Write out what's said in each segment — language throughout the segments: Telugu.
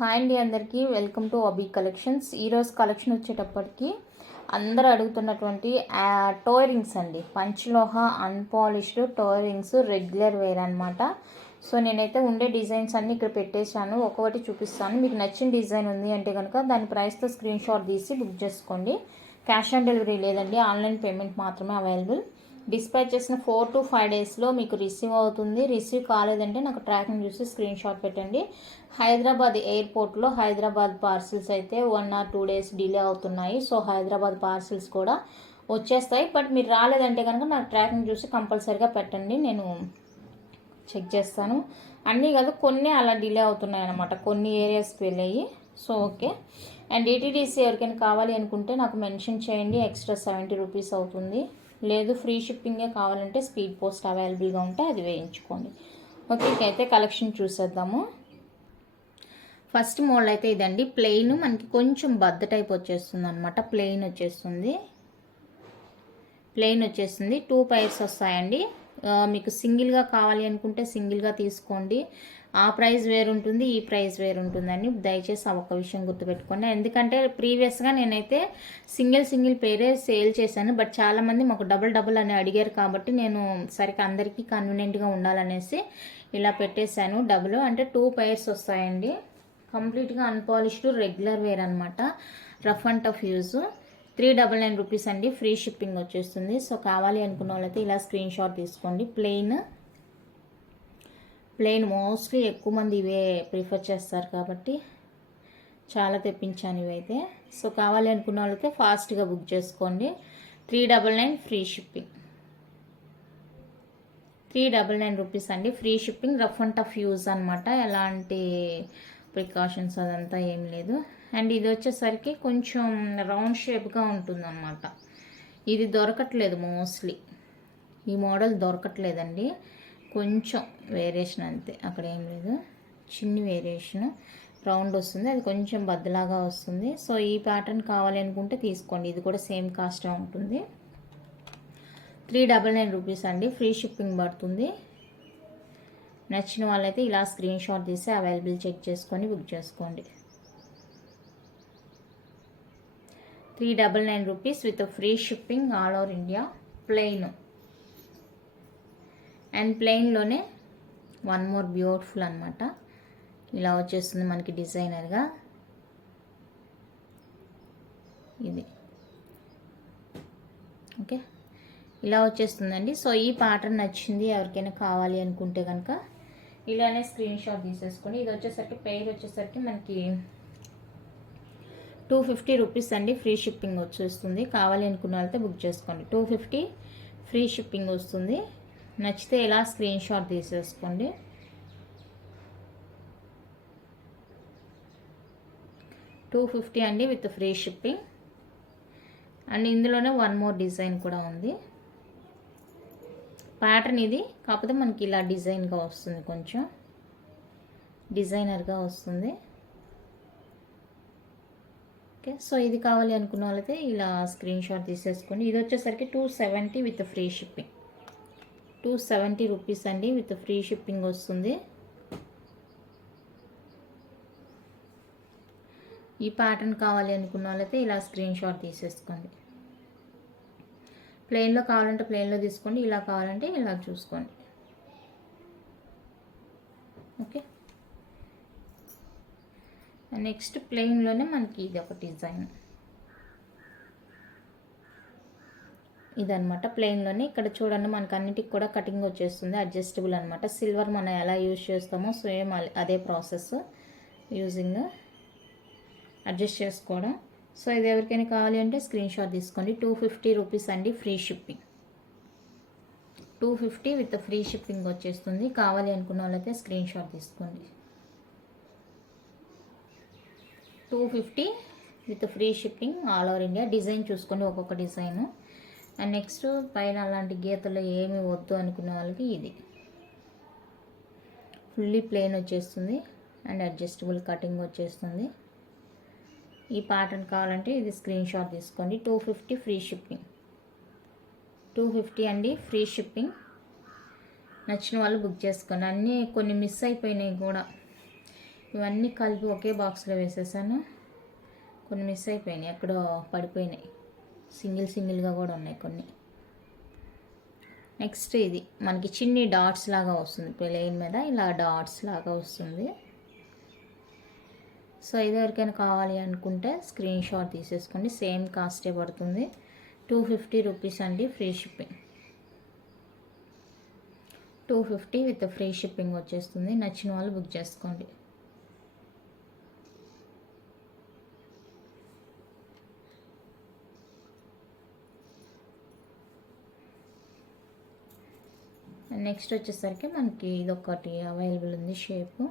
హాయ్ అండి అందరికీ. Welcome to Abhi collections. ఈరోజు కలెక్షన్ వచ్చేటప్పటికి అందరూ అడుగుతున్నటువంటి టోరింగ్స్ అండి. పంచలోహ unpolished toe rings regular wear అనమాట సో నేనైతే ఉండే డిజైన్స్ అన్నీ ఇక్కడ పెట్టేశాను. ఒక్కొక్కటి చూపిస్తాను. మీకు నచ్చిన డిజైన్ ఉంది అంటే కనుక దాని ప్రైస్తో స్క్రీన్ షాట్ తీసి బుక్ చేసుకోండి. క్యాష్ ఆన్ డెలివరీ లేదండి. ఆన్లైన్ పేమెంట్ మాత్రమే అవైలబుల్ డిస్పాచ్ చేసిన ఫోర్ టు ఫైవ్ డేస్లో మీకు రిసీవ్ అవుతుంది. రిసీవ్ కాలేదంటే నాకు ట్రాకింగ్ చూసి స్క్రీన్ షాట్ పెట్టండి. హైదరాబాద్ ఎయిర్పోర్ట్లో హైదరాబాద్ పార్సిల్స్ అయితే one or two days delay అవుతున్నాయి. సో హైదరాబాద్ పార్సిల్స్ కూడా వచ్చేస్తాయి. బట్ మీరు రాలేదంటే కనుక నాకు ట్రాకింగ్ చూసి కంపల్సరీగా పెట్టండి. నేను చెక్ చేస్తాను. అన్నీ కాదు కొన్ని అలా డిలే అవుతున్నాయి అనమాట కొన్ని ఏరియాస్కి వెళ్ళాయి. So okay. అండ్ డిటీడీసీ ఎవరికైనా కావాలి అనుకుంటే నాకు మెన్షన్ చేయండి. ఎక్స్ట్రా సెవెంటీ రూపీస్ అవుతుంది. లేదు ఫ్రీ షిప్పింగే కావాలంటే స్పీడ్ పోస్ట్ అవైలబుల్గా ఉంటే అది వేయించుకోండి. ఓకే అయితే కలెక్షన్ చూసేద్దాము. ఫస్ట్ మోడల్ అయితే ఇదండి. ప్లెయిన్ మనకి కొంచెం బద్ద టైప్ వచ్చేస్తుంది అనమాట ప్లెయిన్ వచ్చేస్తుంది. ప్లెయిన్ వచ్చేస్తుంది. టూ పైర్స్ వస్తాయండి. మీకు సింగిల్గా కావాలి అనుకుంటే సింగిల్గా తీసుకోండి. ఆ ప్రైస్ వేరుంటుంది ఈ ప్రైస్ వేరుంటుందని దయచేసి ఆ ఒక్క విషయం గుర్తుపెట్టుకోండి. ఎందుకంటే ప్రీవియస్గా నేనైతే సింగిల్ సింగిల్ పేరే సేల్ చేశాను. బట్ చాలామంది మాకు డబుల్ డబుల్ అని అడిగారు కాబట్టి నేను సరిగ్గా అందరికీ కన్వీనియంట్గా ఉండాలనేసి ఇలా పెట్టేశాను. డబుల్ అంటే టూ పైర్స్ వస్తాయండి. కంప్లీట్గా అన్పాలిష్డ్ రెగ్యులర్ వేర్ అనమాట rough and tough use. Three double nine rupees అండి. ఫ్రీ షిప్పింగ్ వచ్చేస్తుంది. సో కావాలి అనుకున్న వాళ్ళైతే ఇలా స్క్రీన్ షాట్ తీసుకోండి. ప్లెయిన్ ప్లెయిన్ మోస్ట్లీ ఎక్కువ మంది ఇవే ప్రిఫర్ చేస్తారు కాబట్టి చాలా తెప్పించాను ఇవైతే. సో కావాలి అనుకున్న వాళ్ళైతే ఫాస్ట్గా బుక్ చేసుకోండి. Three double nine free shipping. Three double nine rupees అండి. Free shipping rough and tough use అనమాట ఎలాంటి ప్రికాషన్స్ అదంతా ఏం లేదు. అండ్ ఇది వచ్చేసరికి కొంచెం రౌండ్ షేప్గా ఉంటుందన్నమాట. ఇది దొరకట్లేదు మోస్ట్లీ. ఈ మోడల్ దొరకట్లేదండి. కొంచెం వేరియేషన్ అంతే. అక్కడ ఏం లేదు. చిన్ని వేరియేషన్. రౌండ్ వస్తుంది. అది కొంచెం బద్దలాగా వస్తుంది. సో ఈ ప్యాటర్న్ కావాలి అనుకుంటే తీసుకోండి. ఇది కూడా సేమ్ కాస్ట్ ఉంటుంది. త్రీ డబల్ నైన్ రూపీస్ అండి. ఫ్రీ షిప్పింగ్ పడుతుంది. నచ్చిన వాళ్ళైతే ఇలా స్క్రీన్ షాట్ తీసి అవైలబుల్ చెక్ చేసుకొని బుక్ చేసుకోండి. Three double nine rupees with free shipping all over India plain. And ప్లెయిన్లోనే one more beautiful అనమాట ఇలా వచ్చేస్తుంది మనకి డిజైనర్గా. ఇది. ఓకే? ఇలా వచ్చేస్తుందండి. సో ఈ ప్యాటర్న్ నచ్చింది ఎవరికైనా కావాలి అనుకుంటే కనుక ఇలానే స్క్రీన్ షాట్ తీసేసుకొని ఇది వచ్చేసరికి పెయిర్ వచ్చేసరికి మనకి టూ ఫిఫ్టీ రూపీస్ అండి ఫ్రీ షిప్పింగ్ వచ్చేస్తుంది. కావాలి అనుకున్న వాళ్ళతో బుక్ చేసుకోండి. టూ ఫిఫ్టీ ఫ్రీ షిప్పింగ్ వస్తుంది. నచ్చితే ఇలా స్క్రీన్ షాట్ తీసేసుకోండి. టూ ఫిఫ్టీ అండి విత్ ఫ్రీ షిప్పింగ్. అండ్ ఇందులోనే వన్ మోర్ డిజైన్ కూడా ఉంది. ప్యాటర్న్ ఇది కాకపోతే మనకి ఇలా డిజైన్గా వస్తుంది కొంచెం. డిజైనర్గా వస్తుంది. ఓకే. సో ఇది కావాలి అనుకున్న వాళ్ళైతే ఇలా స్క్రీన్ షాట్ తీసేసుకోండి ఇది వచ్చేసరికి two seventy with free shipping. Two seventy rupees అండి విత్ ఫ్రీ షిప్పింగ్ వస్తుంది. ఈ ప్యాటర్న్ కావాలి అనుకున్న వాళ్ళైతే ఇలా స్క్రీన్ షాట్ తీసేసుకోండి. ప్లెయిన్లో కావాలంటే ప్లెయిన్లో తీసుకోండి ఇలా కావాలంటే ఇలా చూసుకోండి. ఓకే. నెక్స్ట్ ప్లెయిన్లోనే మనకి ఇది ఒక డిజైన్. ఇదనమాట ప్లెయిన్లోనే ఇక్కడ చూడండి మనకి అన్నిటికి కూడా కటింగ్ వచ్చేస్తుంది అడ్జస్టబుల్ అనమాట సిల్వర్ మనం ఎలా యూజ్ చేస్తామో సేమ్ అదే ప్రాసెస్ యూజింగ్ అడ్జస్ట్ చేసుకోవడం. సో ఇది ఎవరికైనా కావాలి అంటే స్క్రీన్ షాట్ తీసుకోండి. టూ ఫిఫ్టీ రూపీస్ అండి free shipping. Two fifty with free shipping వచ్చేస్తుంది. కావాలి అనుకున్న వాళ్ళైతే స్క్రీన్ షాట్ తీసుకోండి. Two fifty with free shipping all over India. Design చూసుకోండి ఒక్కొక్క డిజైను. అండ్ నెక్స్ట్ పైన అలాంటి గీతలు ఏమి వద్దు అనుకునే వాళ్ళకి ఇది. ఫుల్లీ ప్లెయిన్ వచ్చేస్తుంది. అండ్ అడ్జస్టబుల్ కటింగ్ వచ్చేస్తుంది. ఈ ప్యాటర్న్ కావాలంటే ఇది స్క్రీన్ షాట్ తీసుకోండి. Two fifty free shipping two fifty అండి ఫ్రీ షిప్పింగ్ నచ్చిన వాళ్ళు బుక్ చేసుకోండి. అన్నీ కొన్ని మిస్ అయిపోయినాయి కూడా. ఇవన్నీ కలిపి ఒకే బాక్స్లో వేసేసాను. కొన్ని మిస్ అయిపోయినాయి ఎక్కడో పడిపోయినాయి. సింగిల్ సింగిల్గా కూడా ఉన్నాయి కొన్ని. నెక్స్ట్ ఇది మనకి చిన్ని డాట్స్ లాగా వస్తుంది. ప్లేన్ మీద ఇలా డాట్స్ లాగా వస్తుంది. సో ఇది ఎవరికైనా కావాలి అనుకుంటే స్క్రీన్ షాట్ తీసేసుకోండి. సేమ్ కాస్టే పడుతుంది. టూ ఫిఫ్టీ రూపీస్ అండి free shipping. Two fifty with free shipping వచ్చేస్తుంది. నచ్చిన వాళ్ళు బుక్ చేసుకోండి. నెక్స్ట్ వచ్చేసరికి మనకి ఇదొకటి అవైలబుల్ ఉంది షేపు.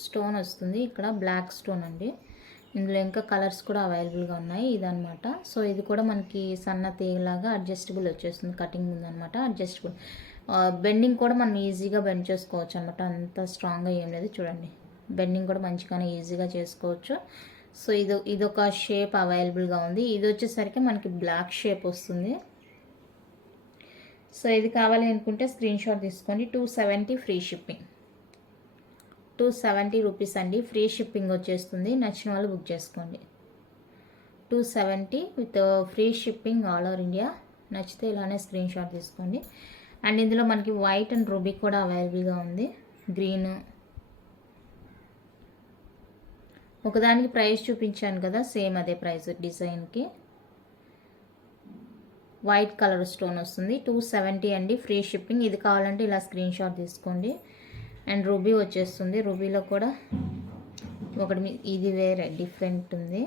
స్టోన్ వస్తుంది. ఇక్కడ బ్లాక్ స్టోన్ అండి. ఇందులో ఇంకా కలర్స్ కూడా అవైలబుల్గా ఉన్నాయి ఇదనమాట సో ఇది కూడా మనకి సన్న తీగలాగా అడ్జస్టబుల్ వచ్చేస్తుంది. కటింగ్ ఉందన్నమాట. అడ్జస్టబుల్. బెండింగ్ కూడా మనం ఈజీగా బెండ్ చేసుకోవచ్చు అనమాట అంత స్ట్రాంగ్గా ఏం లేదు. చూడండి. బెండింగ్ కూడా మంచిగానే ఈజీగా చేసుకోవచ్చు. సో ఇది ఇదొక షేప్ అవైలబుల్గా ఉంది. ఇది వచ్చేసరికి మనకి బ్లాక్ షేప్ వస్తుంది. సో ఇది కావాలి అనుకుంటే స్క్రీన్ షాట్ తీసుకోండి. Two seventy free shipping two seventy rupees అండి. ఫ్రీ షిప్పింగ్ వచ్చేస్తుంది. నచ్చిన వాళ్ళు బుక్ చేసుకోండి. Two seventy with free shipping all over India నచ్చితే ఇలానే స్క్రీన్ షాట్ తీసుకోండి. అండ్ ఇందులో మనకి వైట్ అండ్ రూబీ కూడా అవైలబుల్గా ఉంది. గ్రీన్ ఒకదానికి ప్రైస్ చూపించాను కదా సేమ్ అదే ప్రైస్ డిజైన్కి వైట్ కలర్ స్టోన్ వస్తుంది. టూ సెవెంటీ అండి ఫ్రీ షిప్పింగ్. ఇది కావాలంటే ఇలా స్క్రీన్ షాట్ తీసుకోండి. అండ్ రూబీ వచ్చేస్తుంది. రూబీలో కూడా ఒకటి ఇది వేరే డిఫరెంట్ ఉంది.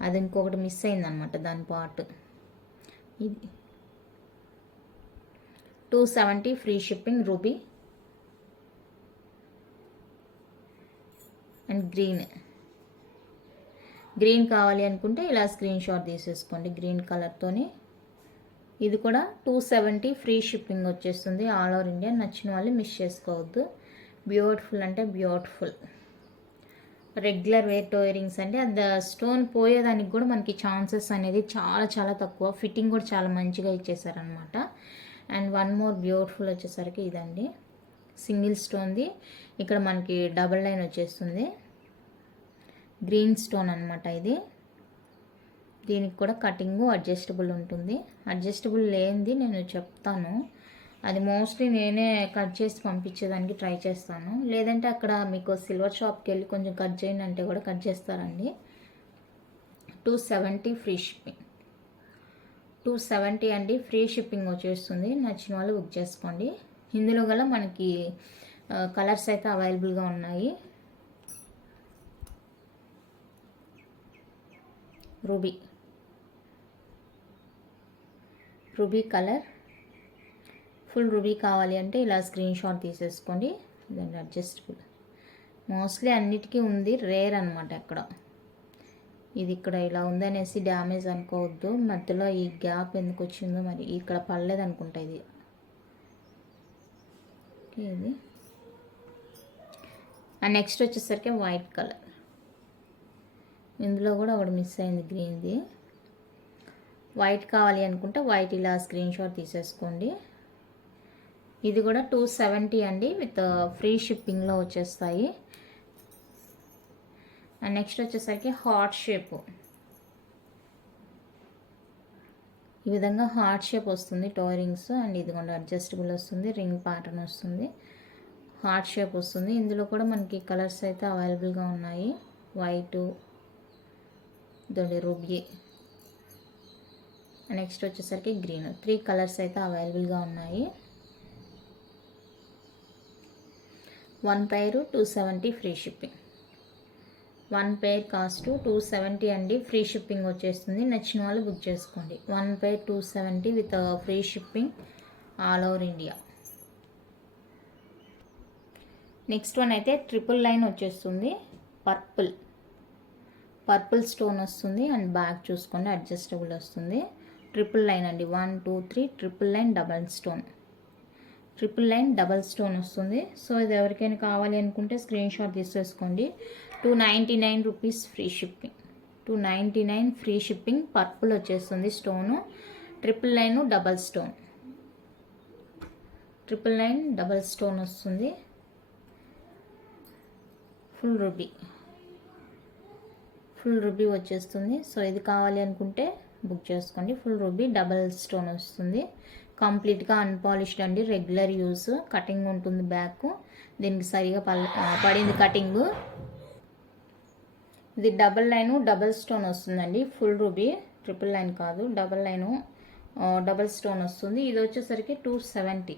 అది ఇంకొకటి మిస్ అయిందనమాట దాని పార్ట్. ఇది two seventy free shipping ruby. And green. Green కావాలి అనుకుంటే ఇలా స్క్రీన్ షాట్ తీసేసుకోండి గ్రీన్ కలర్తోని. ఇది కూడా టూ సెవెంటీ ఫ్రీ షిప్పింగ్ వచ్చేస్తుంది. ఆల్ ఓవర్ ఇండియా నచ్చిన వాళ్ళు మిస్ చేసుకోవద్దు. బ్యూటిఫుల్ అంటే బ్యూటిఫుల్ రెగ్యులర్ వేర్ టోయరింగ్స్ అంటే అది స్టోన్ పోయేదానికి కూడా మనకి ఛాన్సెస్ అనేది చాలా చాలా తక్కువ. ఫిట్టింగ్ కూడా చాలా మంచిగా ఇచ్చేసారనమాట అండ్ వన్ మోర్ బ్యూటిఫుల్ వచ్చేసరికి ఇదండి. సింగిల్ స్టోన్ది ఇక్కడ మనకి డబల్ లైన్ వచ్చేస్తుంది. గ్రీన్ స్టోన్ అనమాట ఇది. దీనికి కూడా కటింగ్ అడ్జస్టబుల్ ఉంటుంది. అడ్జస్టబుల్ లేనిది నేను చెప్తాను. అది మోస్ట్లీ నేనే కట్ చేసి పంపించేదానికి ట్రై చేస్తాను. లేదంటే అక్కడ మీకు సిల్వర్ షాప్కి వెళ్ళి కొంచెం కట్ చేయండి అంటే కూడా కట్ చేస్తారండి. Two seventy free shipping. Two seventy అండి ఫ్రీ షిప్పింగ్ వచ్చేస్తుంది. నచ్చిన వాళ్ళు బుక్ చేసుకోండి. ఇందులో గల మనకి కలర్స్ అయితే అవైలబుల్గా ఉన్నాయి. Ruby. Ruby colour. Full ruby కావాలి అంటే ఇలా స్క్రీన్ షాట్ తీసేసుకోండి. ఇదండి అడ్జస్టబుల్. మోస్ట్లీ అన్నిటికీ ఉంది. రేర్ అనమాట అక్కడ ఇది ఇక్కడ ఇలా ఉందనేసి డ్యామేజ్ అనుకోవద్దు. మధ్యలో ఈ గ్యాప్ ఎందుకు వచ్చిందో మరి ఇక్కడ పడలేదు అనుకుంటా ఇది. ఇది. నెక్స్ట్ వచ్చేసరికి వైట్ కలర్. ఇందులో కూడా ఒకటి మిస్ అయింది గ్రీన్ది. వైట్ కావాలి అనుకుంటే వైట్ ఇలా స్క్రీన్ షాట్ తీసేసుకోండి. ఇది కూడా టూ సెవెంటీ అండి విత్ ఫ్రీ షిప్పింగ్లో వచ్చేస్తాయి. అండ్ నెక్స్ట్ వచ్చేసరికి హార్ట్ షేప్. ఈ విధంగా హార్ట్ షేప్ వస్తుంది టోరింగ్స్ అండ్ ఇది కూడా అడ్జస్టబుల్ వస్తుంది రింగ్ ప్యాటర్న్ వస్తుంది. హార్ట్ షేప్ వస్తుంది. ఇందులో కూడా మనకి కలర్స్ అయితే అవైలబుల్గా ఉన్నాయి. వైటు దొడి రూబీ నెక్స్ట్ వచ్చేసరికి గ్రీన్. త్రీ కలర్స్ అయితే అవైలబుల్గా ఉన్నాయి. One pair two seventy free shipping. One pair cost two seventy అండి. ఫ్రీ షిప్పింగ్ వచ్చేస్తుంది. నచ్చిన వాళ్ళు బుక్ చేసుకోండి. One pair two seventy with free shipping all over India. Next one అయితే ట్రిపుల్ లైన్ వచ్చేస్తుంది. పర్పుల్. పర్పుల్ స్టోన్ వస్తుంది. అండ్ బ్యాక్ చూసుకోండి. అడ్జస్టబుల్ వస్తుంది. ట్రిపుల్ లైన్ అండి. One two three triple line double stone. Triple line double stone వస్తుంది. సో ఇది ఎవరికైనా కావాలి అనుకుంటే స్క్రీన్ షాట్ తీసేసుకోండి. Two ninety nine rupees free shipping. Two ninety nine free shipping purple వచ్చేస్తుంది stone. Triple line double stone. Triple nine double stone వస్తుంది. Full ruby. ఫుల్ రుబీ వచ్చేస్తుంది. సో ఇది కావాలి అనుకుంటే బుక్ చేసుకోండి. ఫుల్ రూబీ డబల్ స్టోన్ వస్తుంది. కంప్లీట్గా అన్పాలిష్డ్ అండి. Regular use. కటింగ్ ఉంటుంది బ్యాక్. దీనికి సరిగా పడింది కటింగ్. ఇది డబల్ లైను డబల్ స్టోన్ వస్తుందండి. ఫుల్ రూబీ ట్రిపుల్ లైన్ కాదు. డబల్ లైను డబల్ స్టోన్ వస్తుంది. ఇది వచ్చేసరికి two seventy.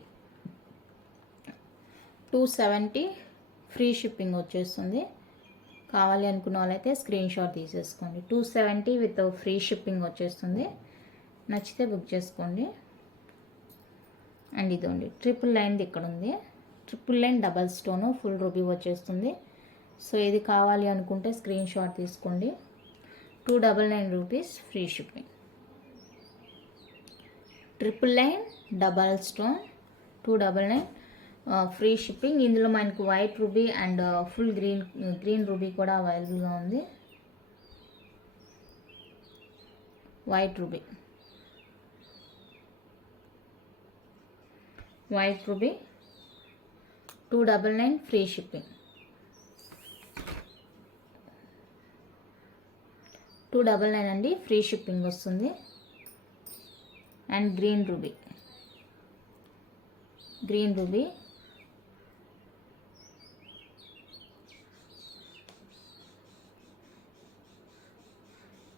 Two seventy free shipping వచ్చేస్తుంది. కావాలి అనుకున్న వాళ్ళైతే స్క్రీన్ షాట్ తీసేసుకోండి. Two seventy with free shipping వచ్చేస్తుంది. నచ్చితే బుక్ చేసుకోండి. అండ్ ఇదండి ట్రిపుల్ లైన్ది ఇక్కడ ఉంది. Triple line double stone full ruby వచ్చేస్తుంది. సో ఇది కావాలి అనుకుంటే స్క్రీన్ షాట్ తీసుకోండి. Two double nine rupees free shipping triple line double stone two double nine free shipping ఇందులో మనకు white ruby and full green green ruby కూడా అవైలబుల్గా ఉంది. White ruby white ruby two double nine free shipping two double nine అండి ఫ్రీ షిప్పింగ్ వస్తుంది. And green ruby green ruby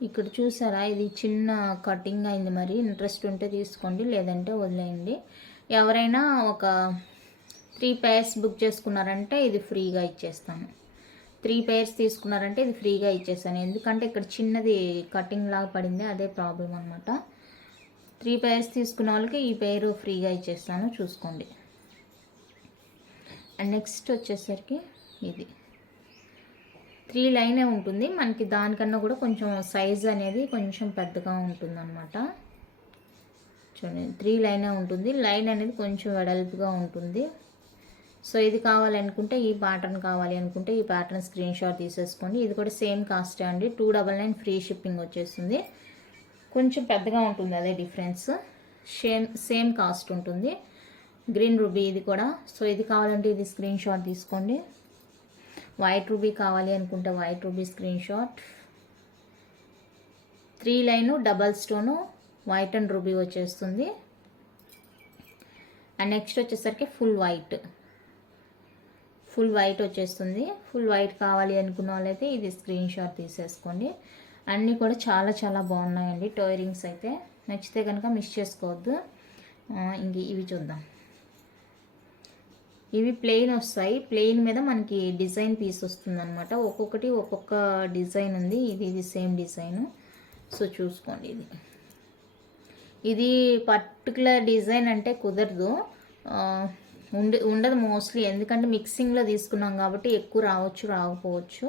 ఇక్కడ చూసారా? ఇది చిన్న కటింగ్ అయింది మరి. ఇంట్రెస్ట్ ఉంటే తీసుకోండి లేదంటే వదిలేయండి. ఎవరైనా ఒక త్రీ పేర్స్ బుక్ చేసుకున్నారంటే ఇది ఫ్రీగా ఇచ్చేస్తాను. త్రీ పేర్స్ తీసుకున్నారంటే ఇది ఫ్రీగా ఇచ్చేస్తాను. ఎందుకంటే ఇక్కడ చిన్నది కటింగ్ లాగా పడింది అదే ప్రాబ్లం అనమాట త్రీ పేర్స్ తీసుకున్న వాళ్ళకి ఈ పేరు ఫ్రీగా ఇచ్చేస్తాను చూసుకోండి. అండ్ నెక్స్ట్ వచ్చేసరికి ఇది. త్రీ లైనే ఉంటుంది. మనకి దానికన్నా కూడా కొంచెం సైజ్ అనేది కొంచెం పెద్దగా ఉంటుంది అనమాట చూడండి త్రీ లైనే ఉంటుంది. లైన్ అనేది కొంచెం వెడల్పుగా ఉంటుంది. సో ఇది కావాలనుకుంటే ఈ ప్యాటర్న్ కావాలి. అనుకుంటే ఈ ప్యాటర్న్ స్క్రీన్ షాట్ తీసేసుకోండి. ఇది కూడా సేమ్ కాస్టే అండి. Two double nine free shipping వచ్చేస్తుంది. కొంచెం పెద్దగా ఉంటుంది అదే డిఫరెన్స్ సేమ్ సేమ్ కాస్ట్ ఉంటుంది. గ్రీన్ రూబీ ఇది కూడా. సో ఇది కావాలంటే ఇది స్క్రీన్ షాట్ తీసుకోండి. వైట్ రూబీ కావాలి అనుకుంటే white ruby screen shot three line double stone white and ruby వచ్చేస్తుంది. అండ్ నెక్స్ట్ వచ్చేసరికి ఫుల్ వైట్ ఫుల్ వైట్ వచ్చేస్తుంది. ఫుల్ వైట్ కావాలి అనుకున్న వాళ్ళైతే ఇది స్క్రీన్ షాట్ తీసేసుకోండి. అన్నీ కూడా చాలా చాలా బాగున్నాయండి. టోరింగ్స్ అయితే. నచ్చితే కనుక మిస్ చేసుకోవద్దు. ఇంక ఇవి చూద్దాం. ఇవి ప్లెయిన్ వస్తాయి. ప్లెయిన్ మీద మనకి డిజైన్ పీస్ వస్తుంది అనమాట ఒక్కొక్కటి ఒక్కొక్క డిజైన్ ఉంది. ఇది ఇది సేమ్ డిజైన్ సో చూసుకోండి ఇది. ఇది పర్టికులర్ డిజైన్ అంటే కుదరదు. ఉండి ఉండదు మోస్ట్లీ ఎందుకంటే మిక్సింగ్లో తీసుకున్నాం కాబట్టి ఎక్కువ రావచ్చు రాకపోవచ్చు.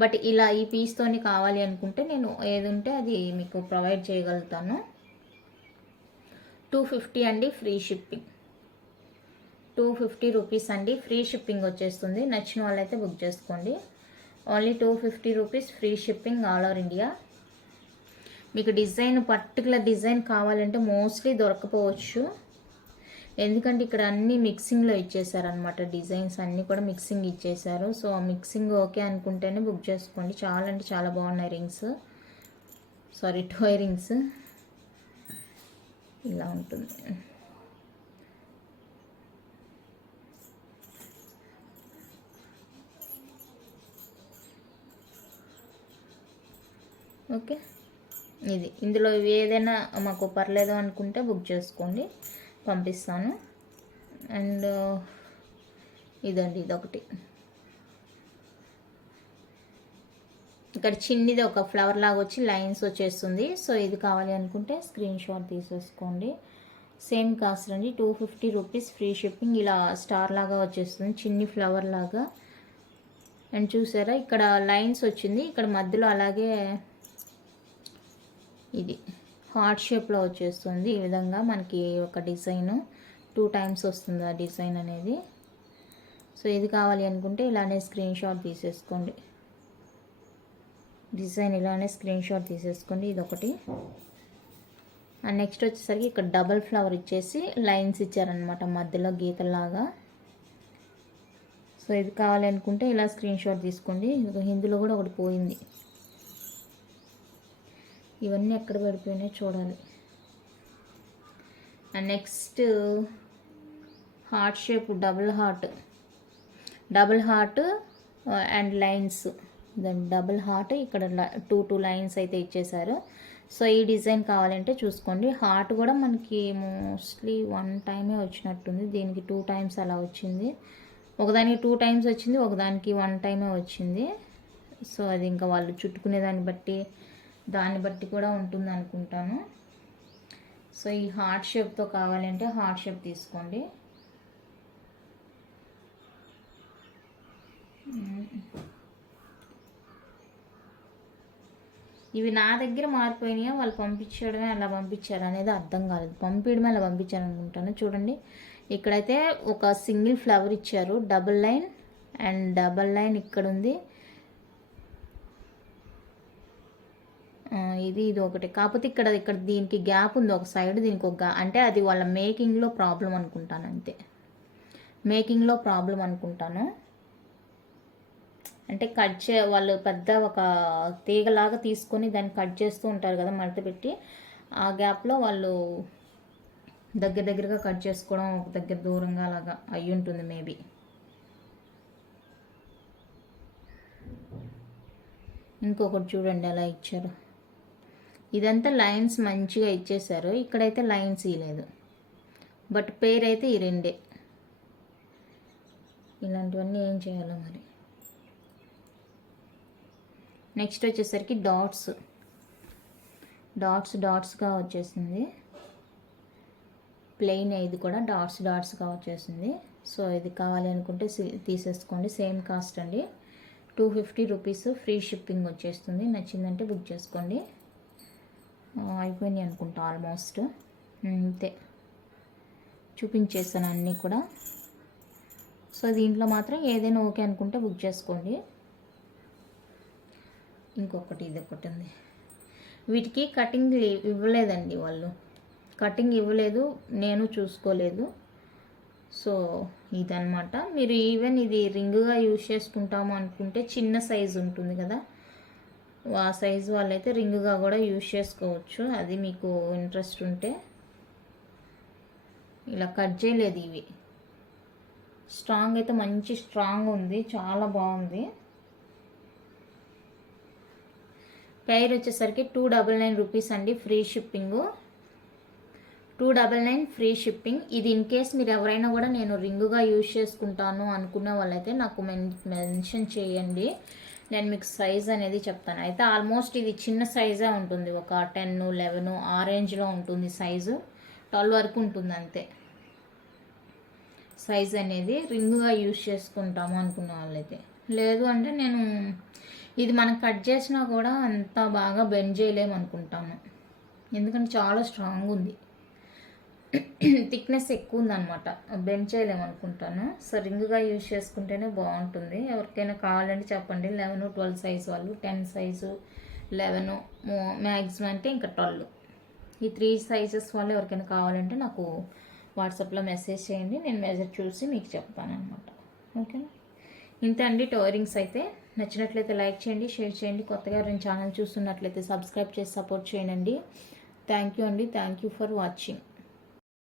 బట్ ఇలా ఈ పీస్తోని కావాలి అనుకుంటే నేను ఏది ఉంటే అది మీకు ప్రొవైడ్ చేయగలుగుతాను. టూ ఫిఫ్టీ అండి free shipping two fifty rupees అండి. ఫ్రీ షిప్పింగ్ వచ్చేస్తుంది. నచ్చిన వాళ్ళైతే బుక్ చేసుకోండి. Only two fifty rupees free shipping all over India. మీకు డిజైన్ పర్టికులర్ డిజైన్ కావాలంటే మోస్ట్లీ దొరకపోవచ్చు. ఎందుకంటే ఇక్కడ అన్ని మిక్సింగ్లో ఇచ్చేసారనమాట డిజైన్స్ అన్నీ కూడా మిక్సింగ్ ఇచ్చేసారు. సో ఆ మిక్సింగ్ ఓకే అనుకుంటేనే బుక్ చేసుకోండి. చాలా అంటే చాలా బాగున్నాయి రింగ్స్. Sorry toy rings. ఇలా ఉంటుంది. ఓకే. ఇది. ఇందులో ఏదైనా మాకు పర్లేదు అనుకుంటే బుక్ చేసుకోండి. పంపిస్తాను. అండ్ ఇదండి ఇదొకటి. ఇక్కడ చిన్నది ఒక ఫ్లవర్ లాగా వచ్చి లైన్స్ వచ్చేస్తుంది. సో ఇది కావాలి అనుకుంటే స్క్రీన్ షాట్ తీసేసుకోండి. సేమ్ కాస్ట్ అండి. Two fifty rupees free shipping. ఇలా స్టార్ లాగా వచ్చేస్తుంది. చిన్ని ఫ్లవర్ లాగా. అండ్ చూసారా? ఇక్కడ లైన్స్ వచ్చింది. ఇక్కడ మధ్యలో అలాగే ఇది హార్ట్ షేప్లో వచ్చేస్తుంది. ఈ విధంగా మనకి ఒక డిజైన్ టూ టైమ్స్ వస్తుంది ఆ డిజైన్ అనేది. సో ఇది కావాలి అనుకుంటే ఇలానే స్క్రీన్ షాట్ తీసేసుకోండి. డిజైన్ ఇలానే స్క్రీన్ షాట్ తీసేసుకోండి. ఇది ఒకటి అండ్ నెక్స్ట్ వచ్చేసరికి ఇక్కడ డబల్ ఫ్లవర్ ఇచ్చేసి లైన్స్ ఇచ్చారనమాట మధ్యలో గీతలాగా. సో ఇది కావాలనుకుంటే ఇలా స్క్రీన్ షాట్ తీసుకోండి. ఇదిగో హిందీలో కూడా ఒకటి పోయింది. ఇవన్నీ ఎక్కడ పడిపోయినాయో చూడాలి. Next heart shape double heart. Double heart and lines. దాని డబుల్ హార్ట్ ఇక్కడ టూ టూ లైన్స్ అయితే ఇచ్చేశారు. సో ఈ డిజైన్ కావాలంటే చూసుకోండి. హార్ట్ కూడా మనకి మోస్ట్లీ వన్ టైమే వచ్చినట్టుంది. దీనికి టూ టైమ్స్ అలా వచ్చింది. ఒకదానికి టూ టైమ్స్ వచ్చింది ఒకదానికి వన్ టైమే వచ్చింది. సో అది ఇంకా వాళ్ళు చుట్టుకునే దాన్ని బట్టి దాన్ని బట్టి కూడా ఉంటుంది అనుకుంటాను సో ఈ హార్ట్ షేప్తో కావాలంటే హార్ట్ షేప్ తీసుకోండి. ఇవి నా దగ్గర మారిపోయినాయా? వాళ్ళు పంపించడమే అలా పంపించారు అనేది అర్థం కాలేదు. పంపించడమే అలా పంపించారు అనుకుంటాను చూడండి. ఇక్కడైతే ఒక సింగిల్ ఫ్లవర్ ఇచ్చారు. Double line and double line ఇక్కడ ఉంది ఇది ఇది ఒకటి. కాకపోతే ఇక్కడ ఇక్కడ దీనికి గ్యాప్ ఉంది. ఒక సైడ్ దీనికి ఒక అంటే అది వాళ్ళ మేకింగ్లో ప్రాబ్లం అనుకుంటాను అంతే. మేకింగ్లో ప్రాబ్లం అనుకుంటాను. అంటే కట్ చే వాళ్ళు పెద్ద ఒక తీగలాగా తీసుకొని దాన్ని కట్ చేస్తూ ఉంటారు కదా మడత పెట్టి. ఆ గ్యాప్లో వాళ్ళు దగ్గర దగ్గరగా కట్ చేసుకోవడం ఒక దగ్గర దూరంగా అలాగా అయి ఉంటుంది మేబీ ఇంకొకటి చూడండి అలా ఇచ్చారు. ఇదంతా లైన్స్ మంచిగా ఇచ్చేసారు ఇక్కడైతే లైన్స్ ఇవ్వలేదు బట్ పేరు అయితే ఈ రెండే. ఇలాంటివన్నీ ఏం చేయాలో మరి? నెక్స్ట్ వచ్చేసరికి డాట్స్. డాట్స్ డాట్స్గా వచ్చేసింది. ప్లెయిన్ ఇది కూడా డాట్స్ డాట్స్గా వచ్చేసింది. సో ఇది కావాలి అనుకుంటే తీసేసుకోండి. సేమ్ కాస్ట్ అండి. Two fifty rupees free shipping వచ్చేస్తుంది. నచ్చిందంటే బుక్ చేసుకోండి. అయిపోయినాయి అనుకుంటా ఆల్మోస్ట్ అంతే. చూపించేస్తాను అన్నీ కూడా. సో దీంట్లో మాత్రం ఏదైనా ఓకే అనుకుంటే బుక్ చేసుకోండి. ఇంకొకటి ఇది ఒకటి ఉంది. వీటికి కటింగ్ ఇవ్వలేదండి వాళ్ళు. కటింగ్ ఇవ్వలేదు నేను చూసుకోలేదు. సో ఇదన్నమాట. మీరు ఈవెన్ ఇది రింగ్గా యూజ్ చేసుకుంటాము అనుకుంటే చిన్న సైజు ఉంటుంది కదా. ఆ సైజు వాళ్ళైతే రింగ్గా కూడా యూజ్ చేసుకోవచ్చు. అది మీకు ఇంట్రెస్ట్ ఉంటే. ఇలా కట్ చేయలేదు ఇవి. స్ట్రాంగ్ అయితే మంచి స్ట్రాంగ్ ఉంది. చాలా బాగుంది. పెయిర్ వచ్చేసరికి టూ డబల్ నైన్ రూపీస్ అండి. Free shipping. Two double nine free shipping. ఇది ఇన్ కేస్ మీరు ఎవరైనా కూడా నేను రింగుగా యూజ్ చేసుకుంటాను అనుకునే వాళ్ళైతే నాకు మెన్ మెన్షన్ చేయండి. నేను మీకు సైజ్ అనేది చెప్తాను. అయితే ఆల్మోస్ట్ ఇది చిన్న సైజే ఉంటుంది. ఒక టెన్ లెవెన్ ఆ రేంజ్లో ఉంటుంది సైజు ట్వెల్వ్ వరకు ఉంటుంది అంతే. సైజ్ అనేది రింగ్గా యూజ్ చేసుకుంటాము అనుకున్న వాళ్ళైతే. లేదు అంటే నేను ఇది మనం కట్ చేసినా కూడా అంత బాగా బెండ్ చేయలేము అనుకుంటాను ఎందుకంటే చాలా స్ట్రాంగ్ ఉంది. థిక్నెస్ ఎక్కువ ఉందన్నమాట బెండ్ చేయలేము అనుకుంటాను సో రింగ్గా యూజ్ చేసుకుంటేనే బాగుంటుంది. ఎవరికైనా కావాలంటే చెప్పండి. లెవెన్ ట్వెల్వ్ సైజ్ వాళ్ళు టెన్ సైజు లెవెన్ మ్యాక్సిమం అంటే ఇంకా ట్వెల్వ్ ఈ త్రీ సైజెస్ వాళ్ళు ఎవరికైనా కావాలంటే నాకు వాట్సాప్లో మెసేజ్ చేయండి. నేను మెజర్ చూసి మీకు చెప్తాను అనమాట ఓకేనా ఇంతే అండి. టోరింగ్స్ అయితే నచ్చినట్లయితే లైక్ చేయండి షేర్ చేయండి. కొత్తగా రెండు ఛానల్ చూస్తున్నట్లయితే సబ్స్క్రైబ్ చేసి సపోర్ట్ చేయండి. థ్యాంక్ యూ అండి. Thank you for watching